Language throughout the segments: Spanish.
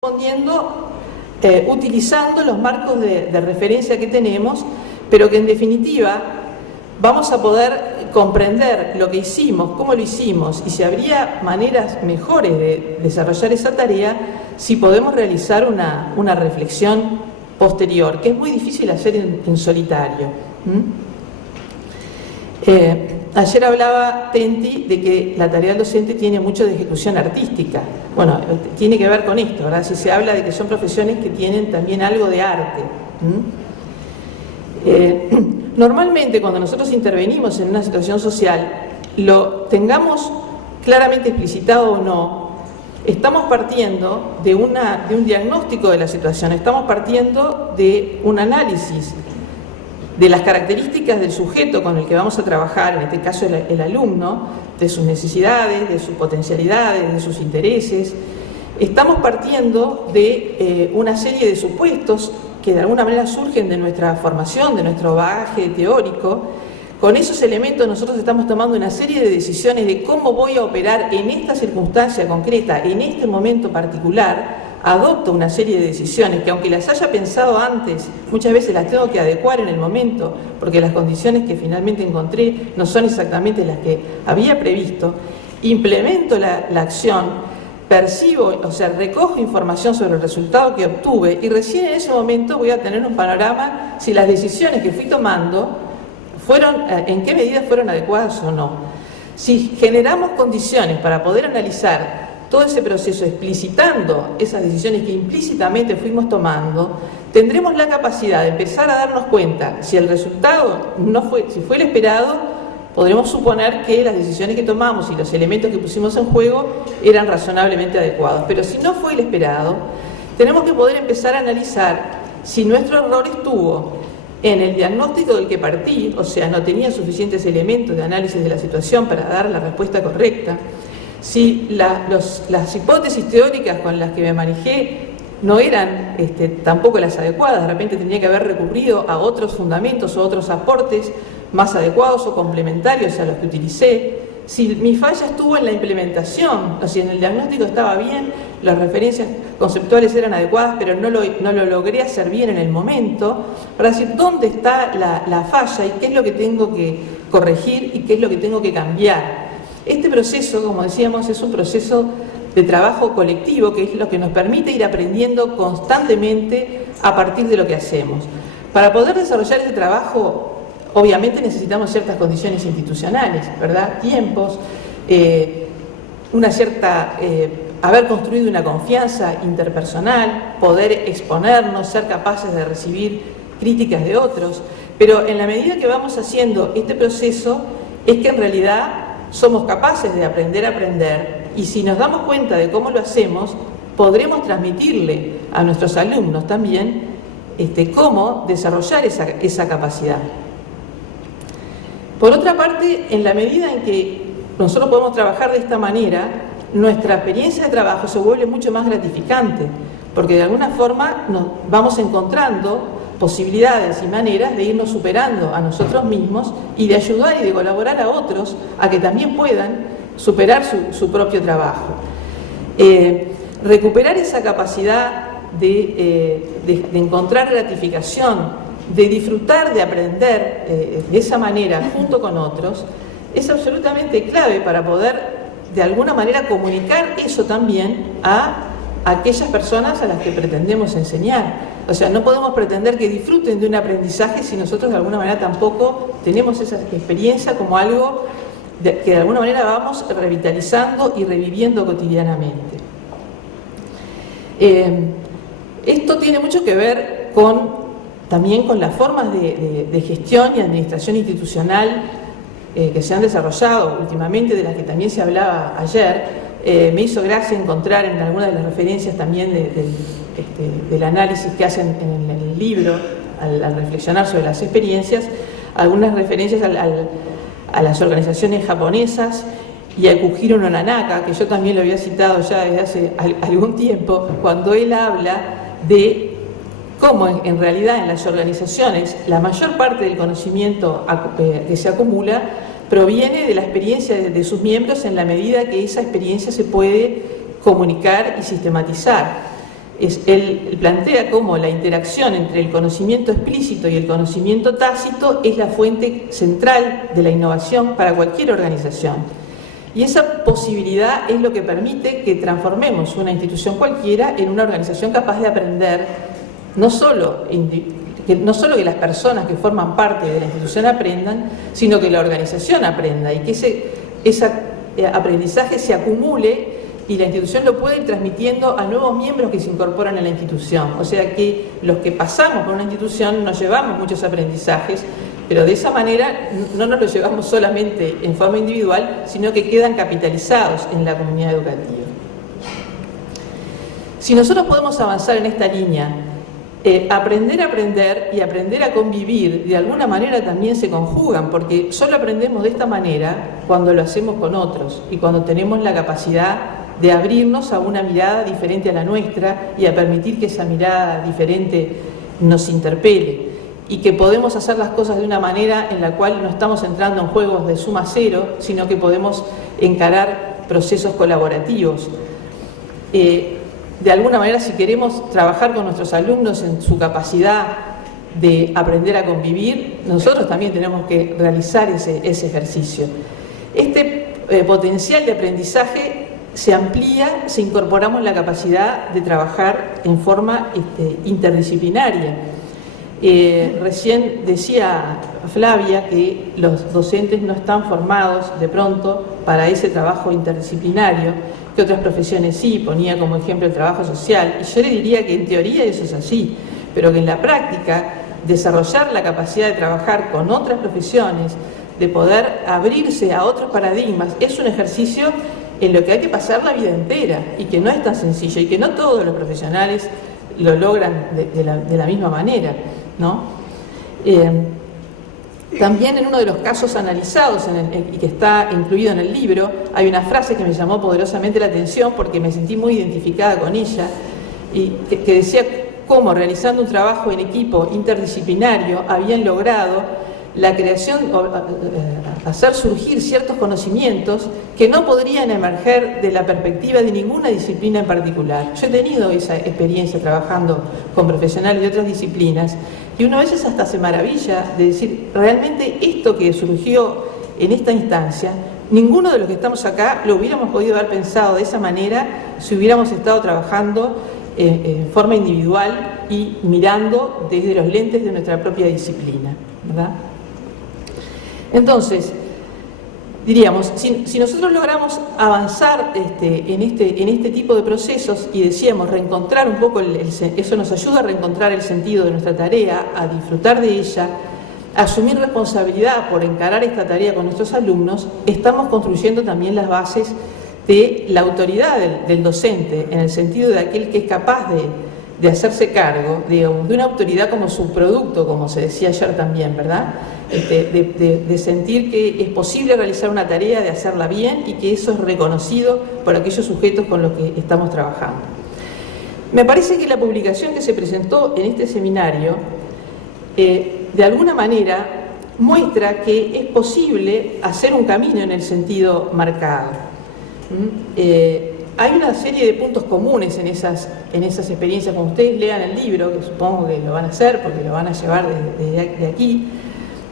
respondiendo utilizando los marcos de referencia que tenemos, pero que en definitiva vamos a poder comprender lo que hicimos, cómo lo hicimos y si habría maneras mejores de desarrollar esa tarea si podemos realizar una reflexión posterior, que es muy difícil hacer en solitario. Ayer hablaba Tenti de que la tarea del docente tiene mucho de ejecución artística. Bueno, tiene que ver con esto, ¿verdad? Si se habla de que son profesiones que tienen también algo de arte. Normalmente cuando nosotros intervenimos en una situación social, lo tengamos claramente explicitado o no, estamos partiendo de un diagnóstico de la situación, estamos partiendo de un análisis de las características del sujeto con el que vamos a trabajar, en este caso el alumno, de sus necesidades, de sus potencialidades, de sus intereses. Estamos partiendo de una serie de supuestos que de alguna manera surgen de nuestra formación, de nuestro bagaje teórico. Con esos elementos nosotros estamos tomando una serie de decisiones de cómo voy a operar en esta circunstancia concreta, en este momento particular. Adopto una serie de decisiones que, aunque las haya pensado antes, muchas veces las tengo que adecuar en el momento, porque las condiciones que finalmente encontré no son exactamente las que había previsto. Implemento la acción, percibo, o sea, recojo información sobre el resultado que obtuve y recién en ese momento voy a tener un panorama si las decisiones que fui tomando en qué medida fueron adecuadas o no. Si generamos condiciones para poder analizar todo ese proceso explicitando esas decisiones que implícitamente fuimos tomando, tendremos la capacidad de empezar a darnos cuenta si el resultado si fue el esperado, podremos suponer que las decisiones que tomamos y los elementos que pusimos en juego eran razonablemente adecuados. Pero si no fue el esperado, tenemos que poder empezar a analizar si nuestro error estuvo en el diagnóstico del que partí, o sea, no tenía suficientes elementos de análisis de la situación para dar la respuesta correcta, si las hipótesis teóricas con las que me manejé no eran tampoco las adecuadas, de repente tenía que haber recurrido a otros fundamentos o otros aportes más adecuados o complementarios a los que utilicé, si mi falla estuvo en la implementación, o si en el diagnóstico estaba bien, las referencias conceptuales eran adecuadas, pero no lo logré hacer bien en el momento, para decir dónde está la falla y qué es lo que tengo que corregir y qué es lo que tengo que cambiar. Este proceso, como decíamos, es un proceso de trabajo colectivo, que es lo que nos permite ir aprendiendo constantemente a partir de lo que hacemos. Para poder desarrollar ese trabajo, obviamente necesitamos ciertas condiciones institucionales, ¿verdad? Tiempos, haber construido una confianza interpersonal, poder exponernos, ser capaces de recibir críticas de otros, pero en la medida que vamos haciendo este proceso, es que en realidad somos capaces de aprender a aprender, y si nos damos cuenta de cómo lo hacemos, podremos transmitirle a nuestros alumnos también cómo desarrollar esa capacidad. Por otra parte, en la medida en que nosotros podemos trabajar de esta manera, nuestra experiencia de trabajo se vuelve mucho más gratificante, porque de alguna forma nos vamos encontrando posibilidades y maneras de irnos superando a nosotros mismos y de ayudar y de colaborar a otros a que también puedan superar su propio trabajo. Recuperar esa capacidad de encontrar gratificación, de disfrutar de aprender de esa manera junto con otros, es absolutamente clave para poder de alguna manera comunicar eso también a aquellas personas a las que pretendemos enseñar. O sea, no podemos pretender que disfruten de un aprendizaje si nosotros de alguna manera tampoco tenemos esa experiencia como algo que de alguna manera vamos revitalizando y reviviendo cotidianamente. Esto tiene mucho que ver también con las formas de gestión y administración institucional que se han desarrollado últimamente, de las que también se hablaba ayer. Me hizo gracia encontrar en algunas de las referencias también del análisis que hacen en el libro, al reflexionar sobre las experiencias, algunas referencias a las organizaciones japonesas y a Kujiro no Nanaka, que yo también lo había citado ya desde hace algún tiempo, cuando él habla de cómo en realidad en las organizaciones la mayor parte del conocimiento que se acumula proviene de la experiencia de sus miembros en la medida que esa experiencia se puede comunicar y sistematizar. Él plantea cómo la interacción entre el conocimiento explícito y el conocimiento tácito es la fuente central de la innovación para cualquier organización. Y esa posibilidad es lo que permite que transformemos una institución cualquiera en una organización capaz de aprender, no solo que las personas que forman parte de la institución aprendan, sino que la organización aprenda y que ese aprendizaje se acumule y la institución lo puede ir transmitiendo a nuevos miembros que se incorporan a la institución. O sea que los que pasamos por una institución nos llevamos muchos aprendizajes, pero de esa manera no nos los llevamos solamente en forma individual, sino que quedan capitalizados en la comunidad educativa. Si nosotros podemos avanzar en esta línea, aprender a aprender y aprender a convivir de alguna manera también se conjugan, porque solo aprendemos de esta manera cuando lo hacemos con otros y cuando tenemos la capacidad de abrirnos a una mirada diferente a la nuestra y a permitir que esa mirada diferente nos interpele y que podemos hacer las cosas de una manera en la cual no estamos entrando en juegos de suma cero, sino que podemos encarar procesos colaborativos. De alguna manera, si queremos trabajar con nuestros alumnos en su capacidad de aprender a convivir, nosotros también tenemos que realizar ese ejercicio. Este potencial de aprendizaje se amplía si incorporamos la capacidad de trabajar en forma interdisciplinaria. Recién decía Flavia que los docentes no están formados de pronto para ese trabajo interdisciplinario, que otras profesiones sí, ponía como ejemplo el trabajo social, y yo le diría que en teoría eso es así, pero que en la práctica desarrollar la capacidad de trabajar con otras profesiones, de poder abrirse a otros paradigmas, es un ejercicio en lo que hay que pasar la vida entera y que no es tan sencillo y que no todos los profesionales lo logran de la misma manera, ¿no? También en uno de los casos analizados y que está incluido en el libro, hay una frase que me llamó poderosamente la atención porque me sentí muy identificada con ella, y que decía cómo realizando un trabajo en equipo interdisciplinario habían logrado la creación, hacer surgir ciertos conocimientos que no podrían emerger de la perspectiva de ninguna disciplina en particular. Yo he tenido esa experiencia trabajando con profesionales de otras disciplinas y uno a veces hasta se maravilla de decir, realmente esto que surgió en esta instancia, ninguno de los que estamos acá lo hubiéramos podido haber pensado de esa manera si hubiéramos estado trabajando en forma individual y mirando desde los lentes de nuestra propia disciplina, ¿verdad? Entonces, diríamos, si nosotros logramos avanzar en este tipo de procesos y decíamos reencontrar un poco, eso nos ayuda a reencontrar el sentido de nuestra tarea, a disfrutar de ella, a asumir responsabilidad por encarar esta tarea con nuestros alumnos, estamos construyendo también las bases de la autoridad del docente, en el sentido de aquel que es capaz de hacerse cargo, digamos, de una autoridad como subproducto, como se decía ayer también, ¿verdad? De sentir que es posible realizar una tarea, de hacerla bien y que eso es reconocido por aquellos sujetos con los que estamos trabajando. Me parece que la publicación que se presentó en este seminario, de alguna manera, muestra que es posible hacer un camino en el sentido marcado. Hay una serie de puntos comunes en esas experiencias. Cuando ustedes lean el libro, que supongo que lo van a hacer porque lo van a llevar de aquí,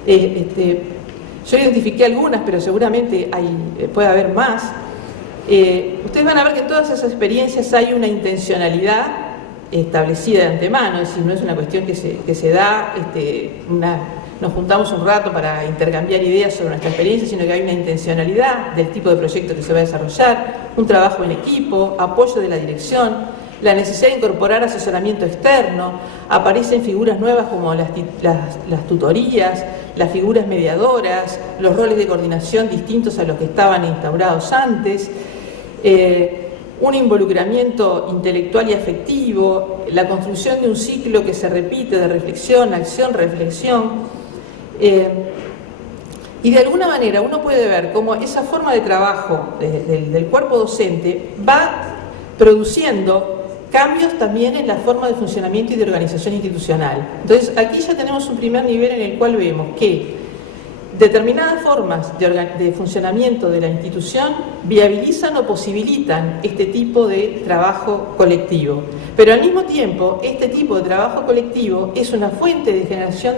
yo identifiqué algunas, pero seguramente puede haber más. Ustedes van a ver que en todas esas experiencias hay una intencionalidad establecida de antemano, es decir, no es una cuestión que se da, nos juntamos un rato para intercambiar ideas sobre nuestra experiencia, sino que hay una intencionalidad del tipo de proyecto que se va a desarrollar, un trabajo en equipo, apoyo de la dirección, la necesidad de incorporar asesoramiento externo, aparecen figuras nuevas como las tutorías, las figuras mediadoras, los roles de coordinación distintos a los que estaban instaurados antes, un involucramiento intelectual y afectivo, la construcción de un ciclo que se repite de reflexión, acción, reflexión. Y de alguna manera uno puede ver cómo esa forma de trabajo del cuerpo docente va produciendo cambios también en la forma de funcionamiento y de organización institucional. Entonces aquí ya tenemos un primer nivel en el cual vemos que determinadas formas de funcionamiento de la institución viabilizan o posibilitan este tipo de trabajo colectivo. Pero al mismo tiempo, este tipo de trabajo colectivo es una fuente de generación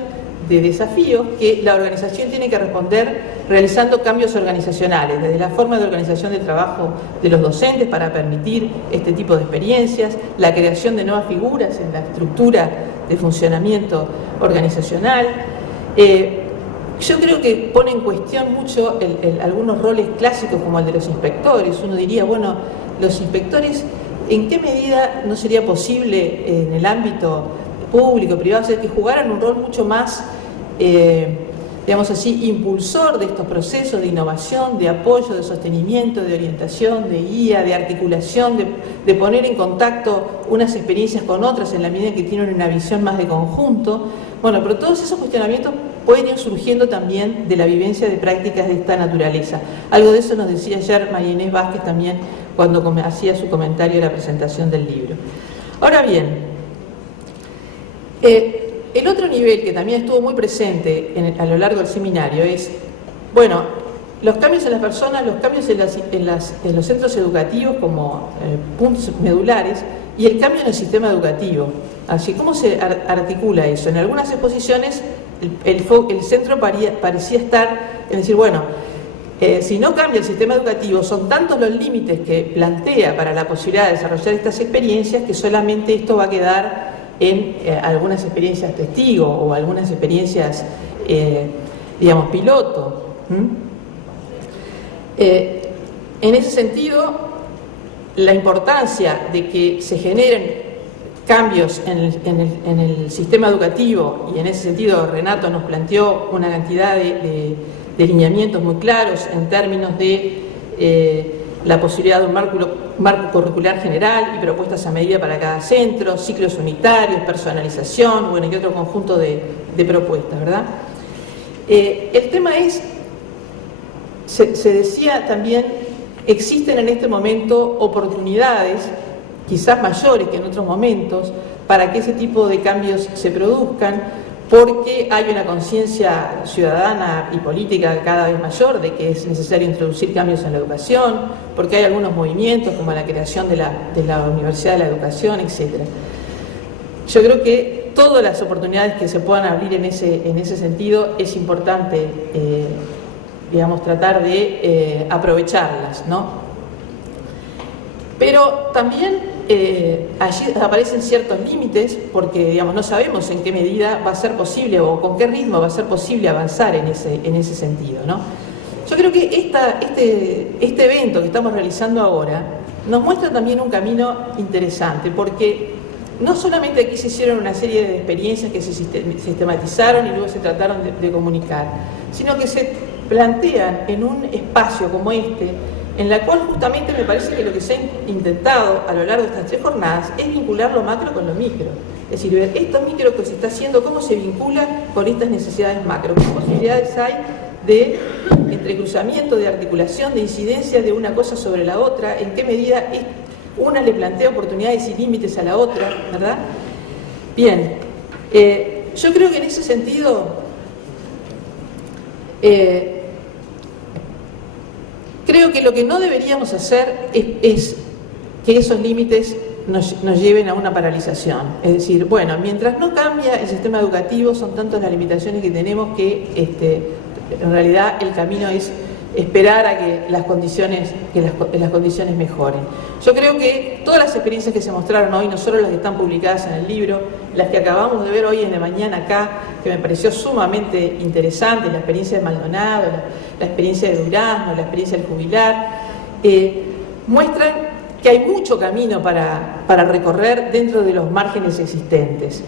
de desafíos que la organización tiene que responder realizando cambios organizacionales, desde la forma de organización del trabajo de los docentes para permitir este tipo de experiencias, la creación de nuevas figuras en la estructura de funcionamiento organizacional. Yo creo que pone en cuestión mucho algunos roles clásicos como el de los inspectores. Uno diría, bueno, los inspectores, ¿en qué medida no sería posible en el ámbito público, privado, o sea, que jugaran un rol mucho más, digamos así, impulsor de estos procesos de innovación, de apoyo, de sostenimiento, de orientación, de guía, de articulación, de poner en contacto unas experiencias con otras en la medida en que tienen una visión más de conjunto? Bueno, pero todos esos cuestionamientos pueden ir surgiendo también de la vivencia de prácticas de esta naturaleza. Algo de eso nos decía ayer María Inés Vázquez también cuando hacía su comentario de la presentación del libro. Ahora bien, el otro nivel que también estuvo muy presente a lo largo del seminario es, bueno, los cambios en las personas, los cambios en los centros educativos como puntos medulares y el cambio en el sistema educativo. Así, ¿cómo se articula eso? En algunas exposiciones el centro parecía estar en decir, bueno, si no cambia el sistema educativo, son tantos los límites que plantea para la posibilidad de desarrollar estas experiencias que solamente esto va a quedar en algunas experiencias testigo o algunas experiencias, digamos, piloto. En ese sentido, la importancia de que se generen cambios en el sistema educativo, y en ese sentido Renato nos planteó una cantidad de lineamientos muy claros en términos de la posibilidad de un marco curricular general y propuestas a medida para cada centro, ciclos unitarios, personalización, bueno, y otro conjunto de propuestas, ¿verdad? El tema es, se decía también, existen en este momento oportunidades, quizás mayores que en otros momentos, para que ese tipo de cambios se produzcan, porque hay una conciencia ciudadana y política cada vez mayor de que es necesario introducir cambios en la educación, porque hay algunos movimientos como la creación de la Universidad de la Educación, etc. Yo creo que todas las oportunidades que se puedan abrir en ese sentido es importante, digamos, tratar de aprovecharlas, ¿no? Pero también allí aparecen ciertos límites porque, digamos, no sabemos en qué medida va a ser posible o con qué ritmo va a ser posible avanzar en ese sentido, ¿no? Yo creo que este evento que estamos realizando ahora nos muestra también un camino interesante, porque no solamente aquí se hicieron una serie de experiencias que se sistematizaron y luego se trataron de comunicar, sino que se plantean en un espacio como este, en la cual justamente me parece que lo que se ha intentado a lo largo de estas 3 jornadas es vincular lo macro con lo micro. Es decir, ver esto micro que se está haciendo, cómo se vincula con estas necesidades macro, qué posibilidades hay de entrecruzamiento, de articulación, de incidencia de una cosa sobre la otra, en qué medida una le plantea oportunidades y límites a la otra, ¿verdad? Bien, yo creo que en ese sentido creo que lo que no deberíamos hacer es que esos límites nos lleven a una paralización. Es decir, bueno, mientras no cambia el sistema educativo, son tantas las limitaciones que tenemos que en realidad el camino es esperar a que las condiciones mejoren. Yo creo que todas las experiencias que se mostraron hoy, no solo las que están publicadas en el libro, las que acabamos de ver hoy en la mañana acá, que me pareció sumamente interesante, la experiencia de Maldonado, la experiencia de Durazno, la experiencia del Jubilar, muestran que hay mucho camino para recorrer dentro de los márgenes existentes.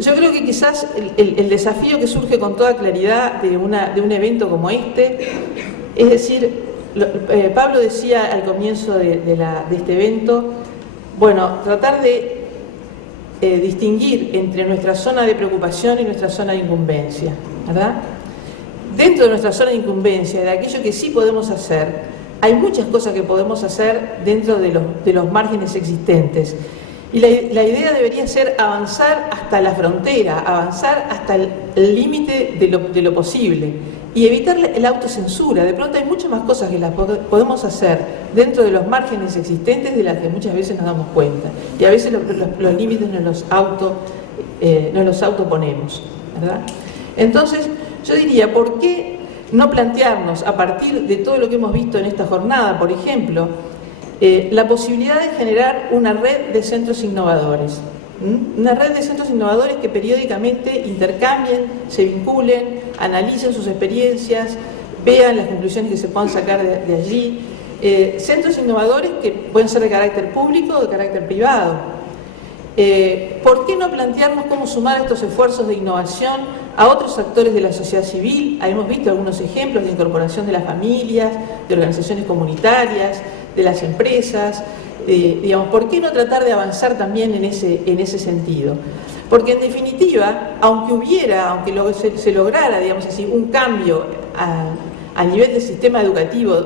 Yo creo que quizás el desafío que surge con toda claridad de un evento como este, es decir, Pablo decía al comienzo de este evento, bueno, tratar de distinguir entre nuestra zona de preocupación y nuestra zona de incumbencia, ¿verdad? Dentro de nuestra zona de incumbencia, de aquello que sí podemos hacer, hay muchas cosas que podemos hacer dentro de los márgenes existentes. Y la idea debería ser avanzar hasta la frontera, avanzar hasta el límite de lo posible y evitar la autocensura. De pronto hay muchas más cosas que las podemos hacer dentro de los márgenes existentes de las que muchas veces nos damos cuenta. Y a veces los límites nos los autoponemos, ¿verdad? Entonces, yo diría, ¿por qué no plantearnos, a partir de todo lo que hemos visto en esta jornada, por ejemplo, la posibilidad de generar una red de centros innovadores? Una red de centros innovadores que periódicamente intercambien, se vinculen, analicen sus experiencias, vean las conclusiones que se puedan sacar de allí. Centros innovadores que pueden ser de carácter público o de carácter privado. ¿Por qué no plantearnos cómo sumar estos esfuerzos de innovación a otros actores de la sociedad civil? Hemos visto algunos ejemplos de incorporación de las familias, de organizaciones comunitarias, de las empresas. Digamos, ¿por qué no tratar de avanzar también en ese sentido? Porque en definitiva, aunque se lograra, digamos así, un cambio a nivel del sistema educativo,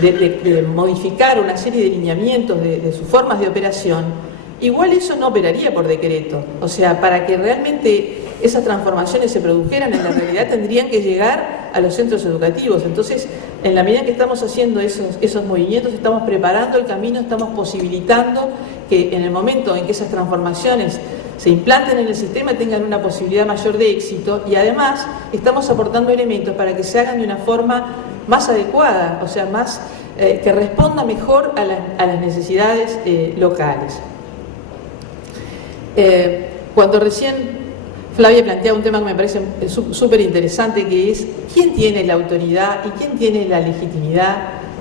de modificar una serie de lineamientos de sus formas de operación, igual eso no operaría por decreto. O sea, para que realmente esas transformaciones se produjeran en la realidad tendrían que llegar a los centros educativos. Entonces, en la medida que estamos haciendo esos movimientos, estamos preparando el camino, estamos posibilitando que en el momento en que esas transformaciones se implanten en el sistema tengan una posibilidad mayor de éxito, y además estamos aportando elementos para que se hagan de una forma más adecuada, o sea, que responda mejor a las necesidades locales. Cuando recién Flavia plantea un tema que me parece súper interesante, que es ¿quién tiene la autoridad y quién tiene la legitimidad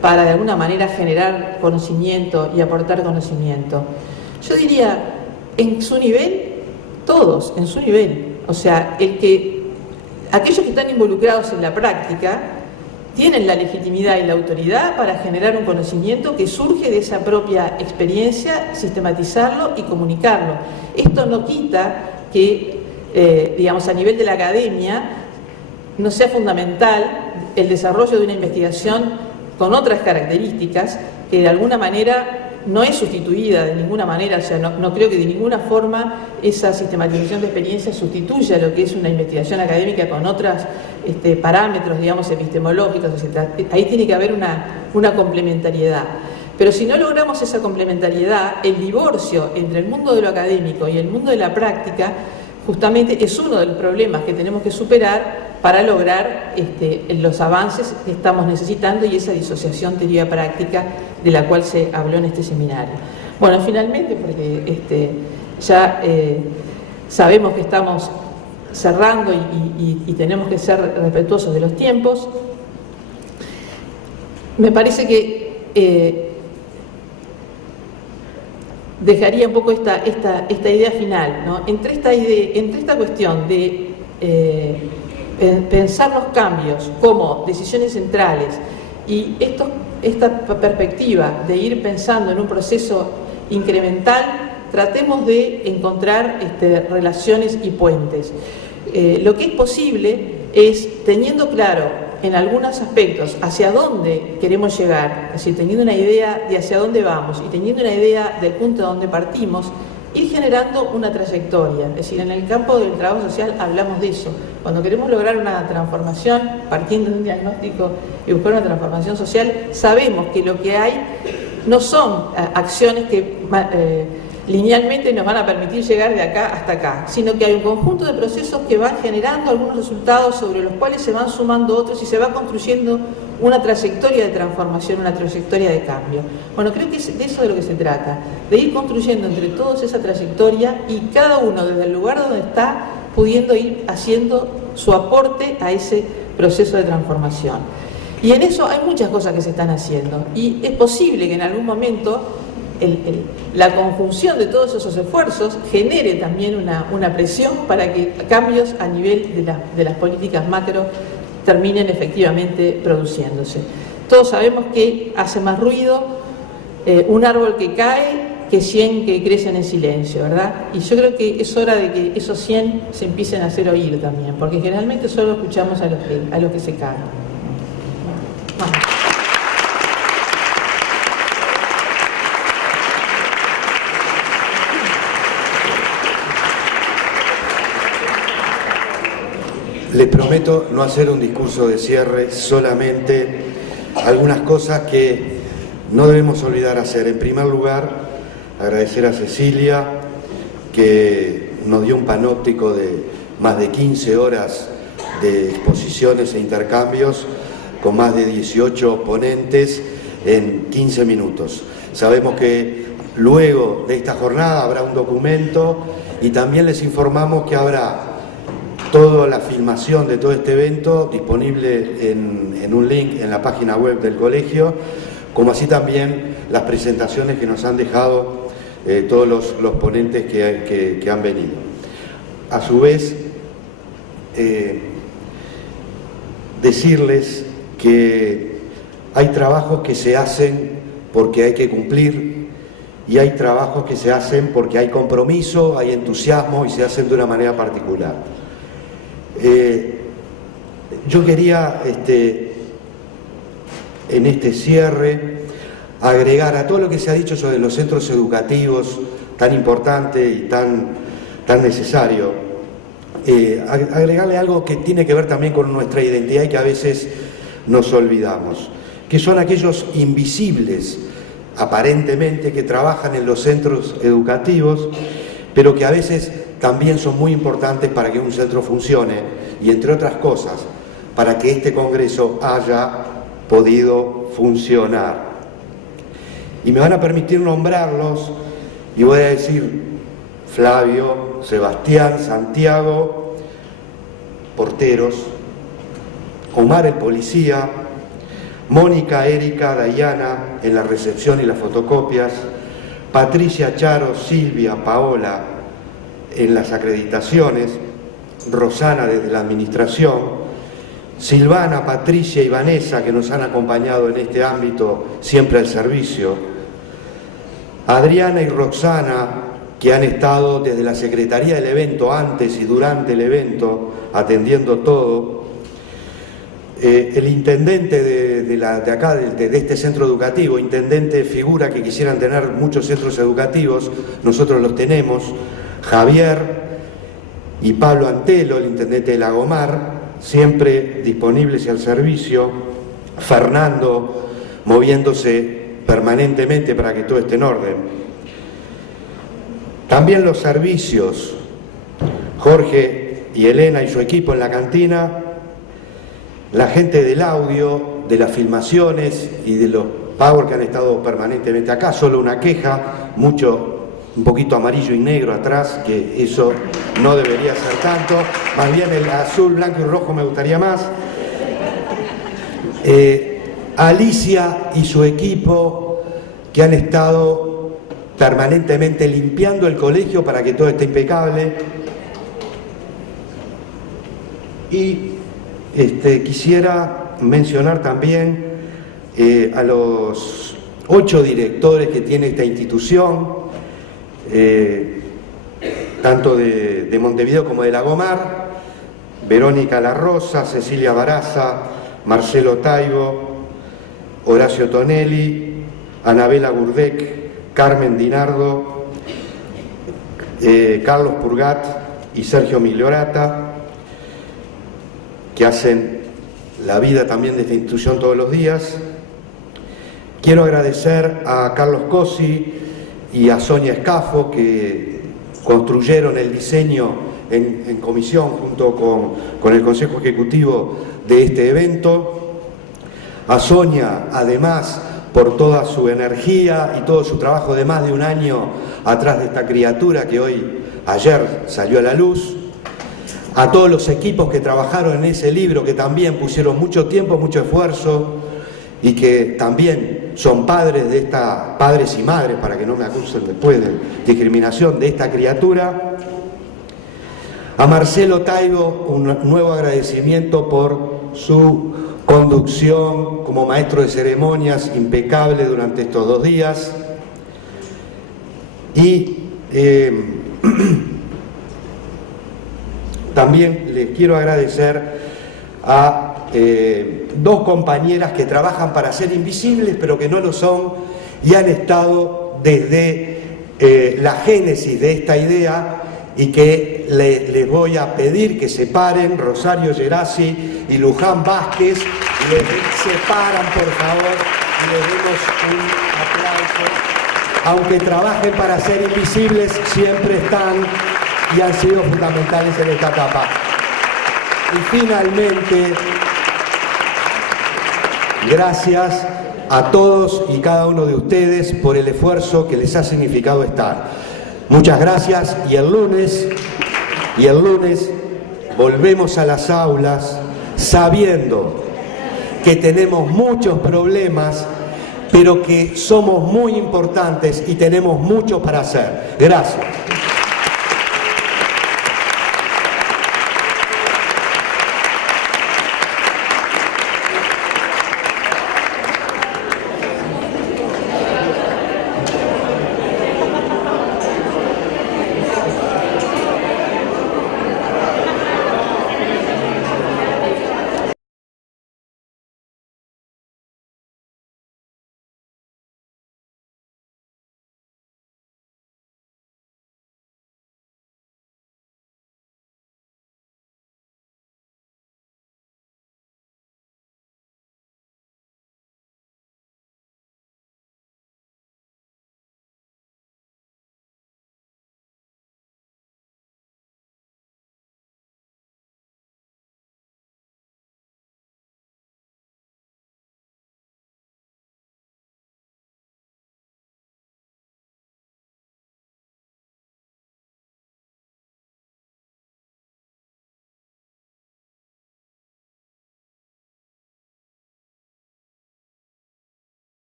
para de alguna manera generar conocimiento y aportar conocimiento? Yo diría, en su nivel, todos, en su nivel. O sea, aquellos que están involucrados en la práctica tienen la legitimidad y la autoridad para generar un conocimiento que surge de esa propia experiencia, sistematizarlo y comunicarlo. Esto no quita que digamos, a nivel de la academia no sea fundamental el desarrollo de una investigación con otras características que de alguna manera no es sustituida de ninguna manera. O sea, no creo que de ninguna forma esa sistematización de experiencias sustituya lo que es una investigación académica con otros parámetros, digamos, epistemológicos, etc. Ahí tiene que haber una complementariedad. Pero si no logramos esa complementariedad, el divorcio entre el mundo de lo académico y el mundo de la práctica justamente es uno de los problemas que tenemos que superar para lograr los avances que estamos necesitando y esa disociación teoría-práctica de la cual se habló en este seminario. Bueno, finalmente, porque ya sabemos que estamos cerrando y tenemos que ser respetuosos de los tiempos, me parece que dejaría un poco esta idea final, ¿no? Entre esta cuestión de pensar los cambios como decisiones centrales y esta perspectiva de ir pensando en un proceso incremental, tratemos de encontrar relaciones y puentes. Lo que es posible es, teniendo claro en algunos aspectos hacia dónde queremos llegar, es decir, teniendo una idea de hacia dónde vamos y teniendo una idea del punto de donde partimos, ir generando una trayectoria. Es decir, en el campo del trabajo social hablamos de eso. Cuando queremos lograr una transformación, partiendo de un diagnóstico y buscar una transformación social, sabemos que lo que hay no son acciones que linealmente nos van a permitir llegar de acá hasta acá, sino que hay un conjunto de procesos que van generando algunos resultados sobre los cuales se van sumando otros y se va construyendo una trayectoria de transformación, una trayectoria de cambio. Bueno, creo que es de eso de lo que se trata, de ir construyendo entre todos esa trayectoria y cada uno desde el lugar donde está pudiendo ir haciendo su aporte a ese proceso de transformación. Y en eso hay muchas cosas que se están haciendo y es posible que en algún momento la conjunción de todos esos esfuerzos genere también una presión para que cambios a nivel de las políticas macro terminen efectivamente produciéndose. Todos sabemos que hace más ruido un árbol que cae que 100 que crecen en silencio, ¿verdad? Y yo creo que es hora de que esos 100 se empiecen a hacer oír también, porque generalmente solo escuchamos a los que se caen. Bueno. Les prometo no hacer un discurso de cierre, solamente algunas cosas que no debemos olvidar hacer. En primer lugar, agradecer a Cecilia, que nos dio un panóptico de más de 15 horas de exposiciones e intercambios, con más de 18 ponentes en 15 minutos. Sabemos que luego de esta jornada habrá un documento y también les informamos que habrá toda la filmación de todo este evento disponible en un link en la página web del colegio, como así también las presentaciones que nos han dejado todos los ponentes que han venido. A su vez, decirles que hay trabajos que se hacen porque hay que cumplir y hay trabajos que se hacen porque hay compromiso, hay entusiasmo y se hacen de una manera particular. Yo quería en este cierre agregar a todo lo que se ha dicho sobre los centros educativos, tan importante y tan necesario, agregarle algo que tiene que ver también con nuestra identidad y que a veces nos olvidamos, que son aquellos invisibles, aparentemente, que trabajan en los centros educativos, pero que a veces también son muy importantes para que un centro funcione y, entre otras cosas, para que este Congreso haya podido funcionar. Y me van a permitir nombrarlos y voy a decir Flavio, Sebastián, Santiago, porteros, Omar el policía, Mónica, Erika, Dayana en la recepción y las fotocopias, Patricia, Charo, Silvia, Paola en las acreditaciones, Rosana desde la administración, Silvana, Patricia y Vanessa, que nos han acompañado en este ámbito siempre al servicio, Adriana y Roxana, que han estado desde la Secretaría del evento, antes y durante el evento, atendiendo todo, el intendente de acá, de este centro educativo, intendente, figura que quisieran tener muchos centros educativos, nosotros los tenemos, Javier y Pablo Antelo, el intendente de Lagomar, siempre disponibles y al servicio, Fernando, moviéndose permanentemente para que todo esté en orden. También los servicios, Jorge y Elena y su equipo en la cantina, la gente del audio, de las filmaciones y de los power que han estado permanentemente acá, solo una queja, un poquito amarillo y negro atrás, que eso no debería ser tanto, más bien el azul, blanco y rojo me gustaría más. Alicia y su equipo, que han estado permanentemente limpiando el colegio para que todo esté impecable. Y quisiera mencionar también a los 8 directores que tiene esta institución, tanto de Montevideo como de Lagomar, Verónica La Rosa, Cecilia Baraza, Marcelo Taibo, Horacio Tonelli, Anabela Gurdek, Carmen Dinardo, Carlos Purgat y Sergio Migliorata, que hacen la vida también de esta institución todos los días. Quiero agradecer a Carlos Cosi y a Sonia Escafo, que construyeron el diseño en comisión junto con el Consejo Ejecutivo de este evento. A Sonia, además, por toda su energía y todo su trabajo de más de un año atrás de esta criatura que ayer salió a la luz. A todos los equipos que trabajaron en ese libro, que también pusieron mucho tiempo, mucho esfuerzo y que también son padres y madres, para que no me acusen después de discriminación, de esta criatura. A Marcelo Taibo, un nuevo agradecimiento por su conducción como maestro de ceremonias impecable durante estos 2 días. Y también les quiero agradecer a 2 compañeras que trabajan para ser invisibles, pero que no lo son, y han estado desde la génesis de esta idea y que les voy a pedir que se paren, Rosario Gerasi y Luján Vázquez, se paran por favor y les demos un aplauso. Aunque trabajen para ser invisibles, siempre están y han sido fundamentales en esta etapa. Y finalmente, gracias a todos y cada uno de ustedes por el esfuerzo que les ha significado estar. Muchas gracias y el lunes volvemos a las aulas sabiendo que tenemos muchos problemas, pero que somos muy importantes y tenemos mucho para hacer. Gracias.